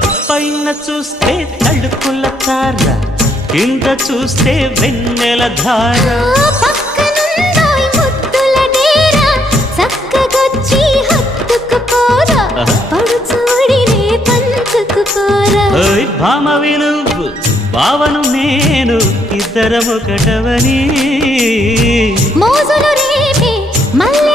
పైన చూస్తే తడుకుల తార, కింద చూస్తే వెన్నెల ధార. పక్కనుందోయ్ ముద్దుల డేరా, చక్కగొచ్చి హత్తుకుపోరా, పడుచూడినే పంచుకుపోరా. భామ విలువు భావను నేను, ఇద్దరమొకటవని మోజులు రేపే మల్లె